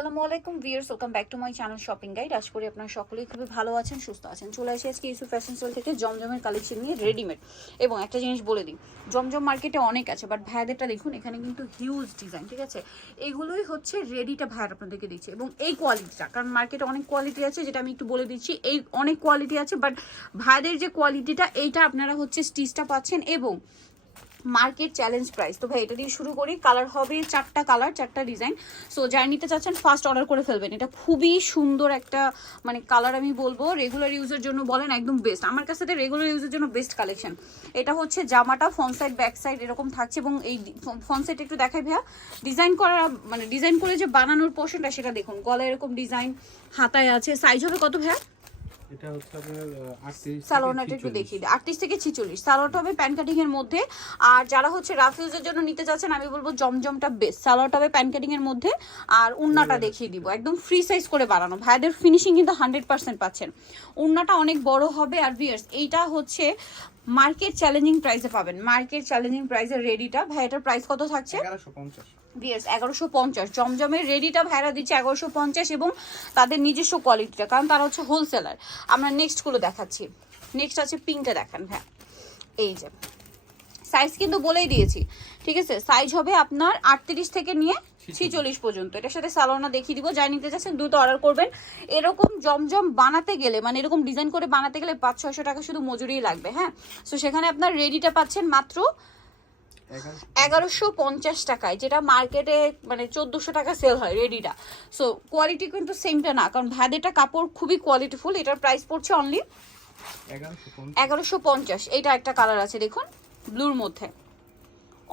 আসসালামু আলাইকুম viewers, welcome back to my channel shopping guide. আশা করি আপনারা সকলেই খুবই ভালো আছেন, সুস্থ আছেন। চলে আসি আজকে ইউসুফ ফ্যাশন স্টোর থেকে জমজমের কালেকশন নিয়ে রেডিমেড। এবং একটা জিনিস বলে দিই, জমজম মার্কেটে অনেক আছে, বাট ভাইয়াদেরটা দেখুন, এখানে কিন্তু হিউজ ডিজাইন, ঠিক আছে। এইগুলোই হচ্ছে রেডিটা ভাইয়ার আপনাদেরকে দিচ্ছে, এবং এই কোয়ালিটিটা, কারণ মার্কেটে অনেক কোয়ালিটি আছে, যেটা আমি একটু বলে দিচ্ছি। এই অনেক কোয়ালিটি আছে, বাট ভাইয়াদের যে কোয়ালিটিটা, এইটা আপনারা হচ্ছে স্টিচটা পাচ্ছেন এবং মার্কেট চ্যালেঞ্জ প্রাইস। তো ভাই এটা দিয়ে শুরু করি। কালার হবে চারটা কালার, চারটা ডিজাইন। সো যারা নিতে চাচ্ছেন ফার্স্ট অর্ডার করে ফেলবেন। এটা খুবই সুন্দর একটা মানে কালার, আমি বলবো রেগুলার ইউজের জন্য বলেন একদম বেস্ট। আমার কাছে তো রেগুলার ইউজের জন্য বেস্ট কালেকশন। এটা হচ্ছে জামাটা ফ্রন্ট সাইড ব্যাক সাইড এরকম থাকছে, এবং এই ফ্রন্ট সাইড একটু দেখাই ভাইয়া। ডিজাইন করা মানে ডিজাইন করে যে বানানোর পোর্শনটা সেটা দেখুন, গলায় এরকম ডিজাইন, হাতায় আছে। সাইজ হবে কত ভাইয়া? এটা হচ্ছে আপনার 38 সালোয়ারটা একটু দেখিয়ে দিই, 38 থেকে 46। সালোয়ারটা হবে প্যান কাটিং এর মধ্যে। আর যারা হচ্ছে রাফ ইউজের জন্য নিতে চাচ্ছেন, আমি বলবো জমজমটা বেস্ট। সালোয়ারটা হবে প্যান কাটিং এর মধ্যে, আর উন্নাটা দেখিয়ে দিব একদম ফ্রি সাইজ করে বানানো। ভাইদের ফিনিশিং কিন্তু 100% পাচ্ছেন। উন্নাটা অনেক বড় হবে। আর ভিউয়ার্স, এইটা হচ্ছে মার্কেট চ্যালেঞ্জিং প্রাইসে পাবেন। মার্কেট চ্যালেঞ্জিং প্রাইসের রেডিটা ভাই, এটার প্রাইস কত থাকছে? 1150। বিএস 1150। জমজমের রেডিটা ভাইরা দিচ্ছে 1150, এবং তাদের নিজস্ব কোয়ালিটিটা, কারণ তারা হচ্ছে হোলসেলার। আমরা নেক্সটগুলো দেখাচ্ছি। নেক্সট আছে পিঙ্কটা, দেখান ভাই। এই যে সাইজ কিন্তু বলেই দিয়েছি, ঠিক আছে। সাইজ হবে আপনার 38 থেকে নিয়ে 46 পর্যন্ত। এটার সাথে সালোয়ারটা দেখিয়ে দিব। যাই নিতে চাচ্ছেন দ্রুত অর্ডার করবেন। এরকম জমজম বানাতে গেলে, মানে এরকম ডিজাইন করে বানাতে গেলে 500-600 টাকা শুধু মজুরি লাগবে, হ্যাঁ। সো সেখানে আপনার রেডিটা পাচ্ছেন মাত্র 1150 টাকায়, যেটা মার্কেটে মানে 1400 টাকা সেল হয় রেডিটা। সো কোয়ালিটি কিন্তু সেমটা না, কারণ ভাইদেরটা কাপড় খুবই কোয়ালিটিফুল। এটার প্রাইস পড়ছে অনলি 1150। এটা একটা কালার আছে দেখুন, ব্লুর মধ্যে,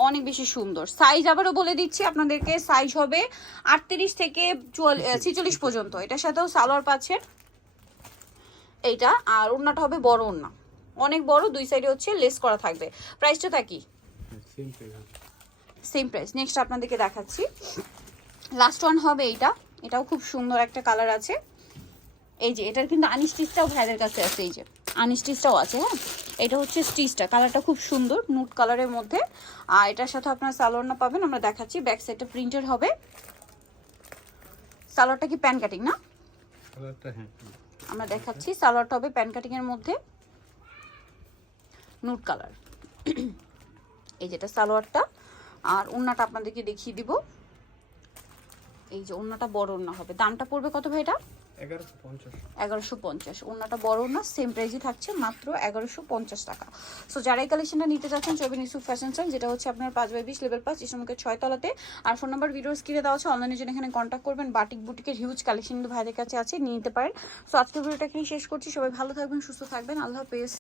অনেক বেশি সুন্দর। সাইজ আবারও বলে দিচ্ছি আপনাদেরকে, সাইজ হবে 38 থেকে 46 পর্যন্ত। এটার সাথেও সালোয়ার পাচ্ছেন এইটা, আর ওড়নাটা হবে বড় ওড়না, অনেক বড়, দুই সাইডে হচ্ছে লেস করা থাকবে। প্রাইসটা তা কি? Same price. নেক্সট আপনাদেরকে দেখাচ্ছি, লাস্ট ওয়ান হবে এইটা। এটাও খুব সুন্দর একটা কালার আছে। এই যে এটার কিন্তু আনস্টিচটাও ভাইদের কাছে আছে, এই যে আনস্টিচটাও আছে, হ্যাঁ। এটা হচ্ছে স্টিচটা, কালারটা খুব সুন্দর, নুট কালারের মধ্যে। আর এটার সাথে আপনার সালোয়ারটা পাবেন, আমরা দেখাচ্ছি। ব্যাক সাইডটা প্রিন্টেড হবে। সালোয়ারটা কি প্যান কাটিং না? আমরা দেখাচ্ছি, সালোয়ারটা হবে প্যান কাটিং এর মধ্যে, নুট কালার। এই যেটা সালোয়ারটা, আর ওড়নাটা আপনাদেরকে দেখিয়ে দিব। এই যে ওড়নাটা বড় ওড়না হবে। দামটা পড়বে কত ভাই? এটা 1150। ওড়নাটা বড় ওড়না, সেম প্রাইসই থাকছে, মাত্র 1150 টাকা। সো যারা এই কালেকশনটা নিতে চাচ্ছেন, চলবেন ইউসুফ ফ্যাশন স্টাইল, যেটা হচ্ছে আপনার 5/20 লেভেল 5 ইসলামকের 6 তলাতে। আর ফোন নাম্বার ভিডিওর স্ক্রিনে দেওয়া আছে, অনলাইনের জন্য এখানে কন্ট্যাক্ট করবেন। বাটিক বুটিকের হিউজ কালেকশন কিন্তু ভাইদের কাছে আছে, নিয়ে নিতে পারেন। সো আজকের ভিডিওটা এখানেই শেষ করছি। সবাই ভালো থাকবেন, সুস্থ থাকবেন, আল্লাহ হাফেজ।